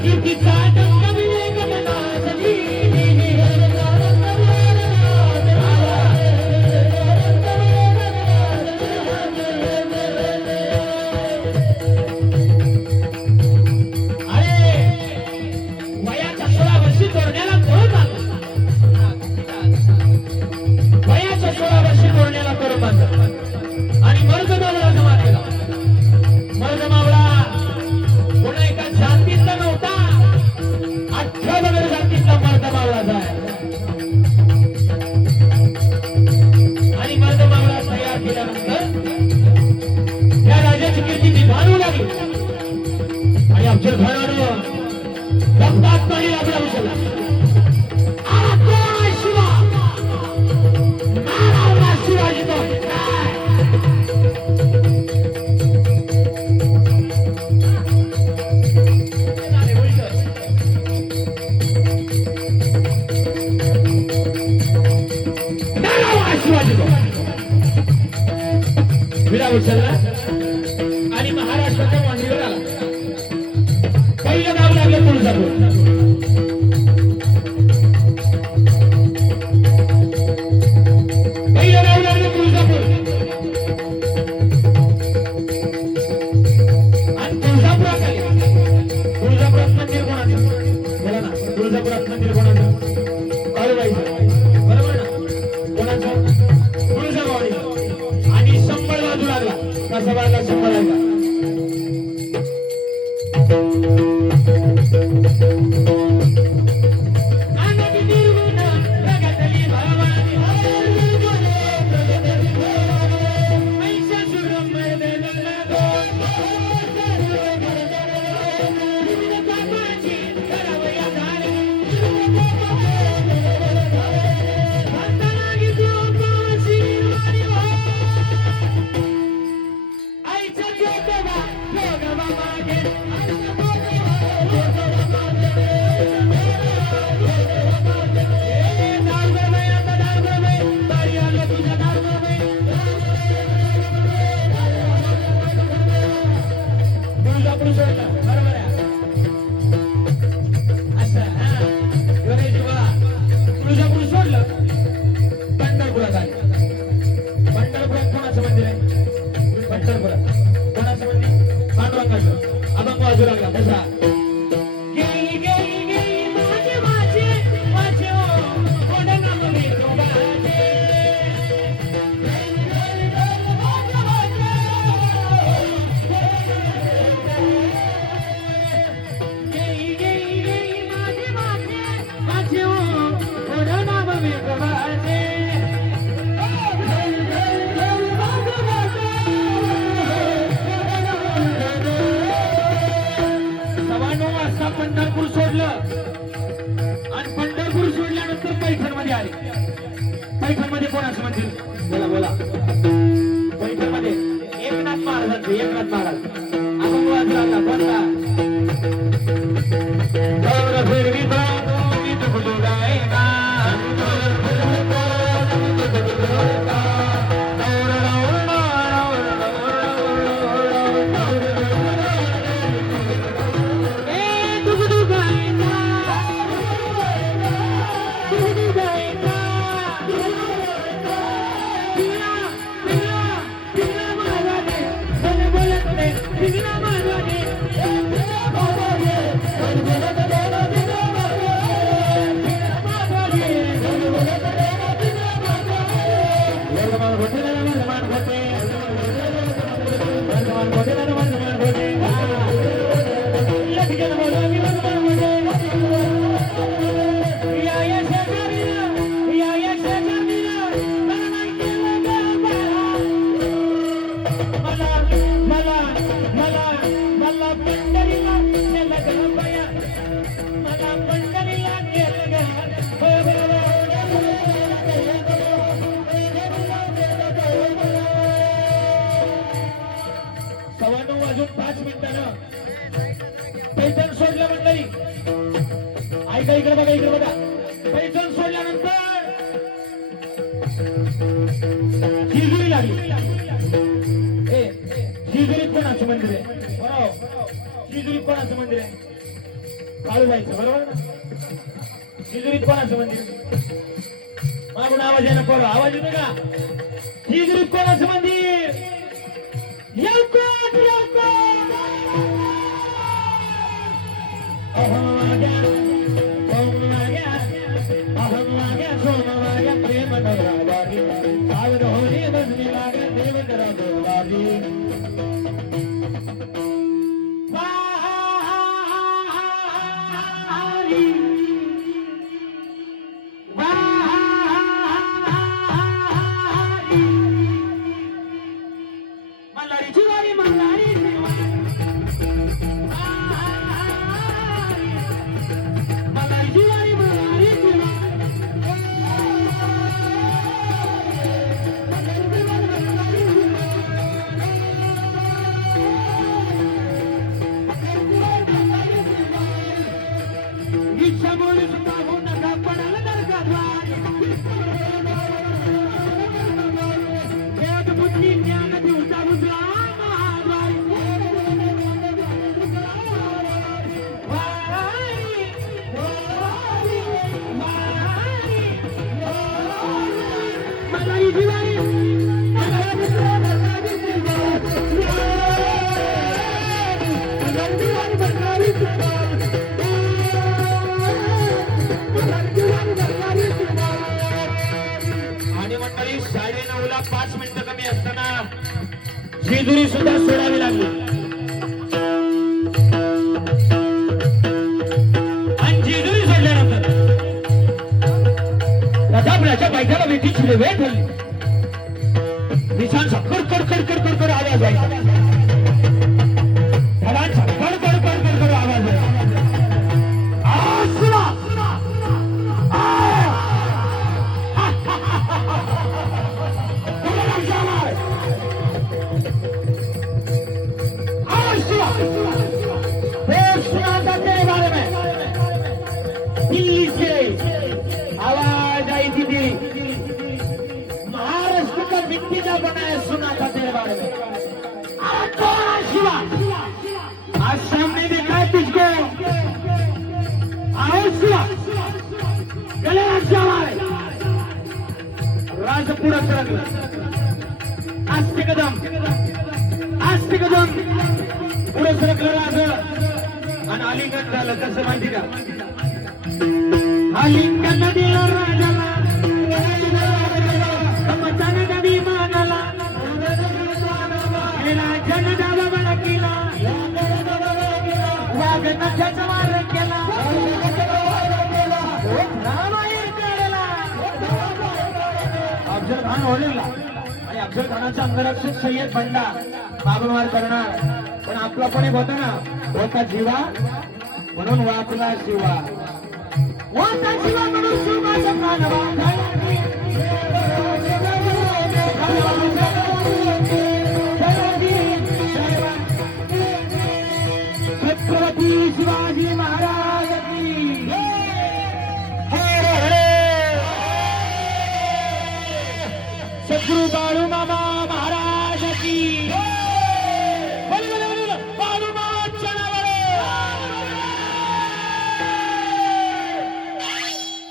Keep you. विडा उचलला आणि महाराष्ट्राच्या मांडीवर आला. पहिलं नाव लागलं तुळजापूर. Thank you. पंढरपूर सोडलं. आणि पंढरपूर सोडल्यानंतर पैठणमध्ये आले. पैठणमध्ये कोणाचं मंदिर? बोला बोला. पैठणमध्ये एकनाथ महाराजांचे एकनाथ महाराज. आपण बोला बोलता नव्याण्णव वाजून पाच मिनिटानं. पैठण सोडलं मंडळी. ऐका इकडे बघा इकडे बघा. पैठण सोडल्यानंतर शिजुरी लागली. ए शिजुरी कोणाचं मंदिर आहे? हो, बरोबर शिजुरी कोणाचं मंदिर आहे? बरोबर? ना कोणाचं मंदिर मागून आवाज येणं पडो आवाज येतो का? शिजुरीत कोणाचं मंदिर? Não corre, não! जेजुरी सुद्धा सोडावी लागली. आणि जेजुरी सोडल्यानंतर प्रतापराच्या बायकाला भेटीची वेळ ठरली. निशांचा कडकड कडकड कडकड आवाज आहे मिट्टी का बना है सुना था तेरे बारे में शिवा. आज सामने देखा है तुझको? आओ शिवा. गले लग जा हमारे राज पुढं सरकलं आस्ते कदम आस्ते कदम पुढे सरकलं राज. आणि अलिंगन झालं कसं माहिती का? अलिंगन दिलं अफजल खान ओळखला आणि अफजल खानाचा अंगरक्षक सय्यद बंडा मागणवार करणार पण आपला पण एक होता ना होता जीवा म्हणून वाचला शिवा होता शिवा म्हणून शिवाचा प्राण वाचला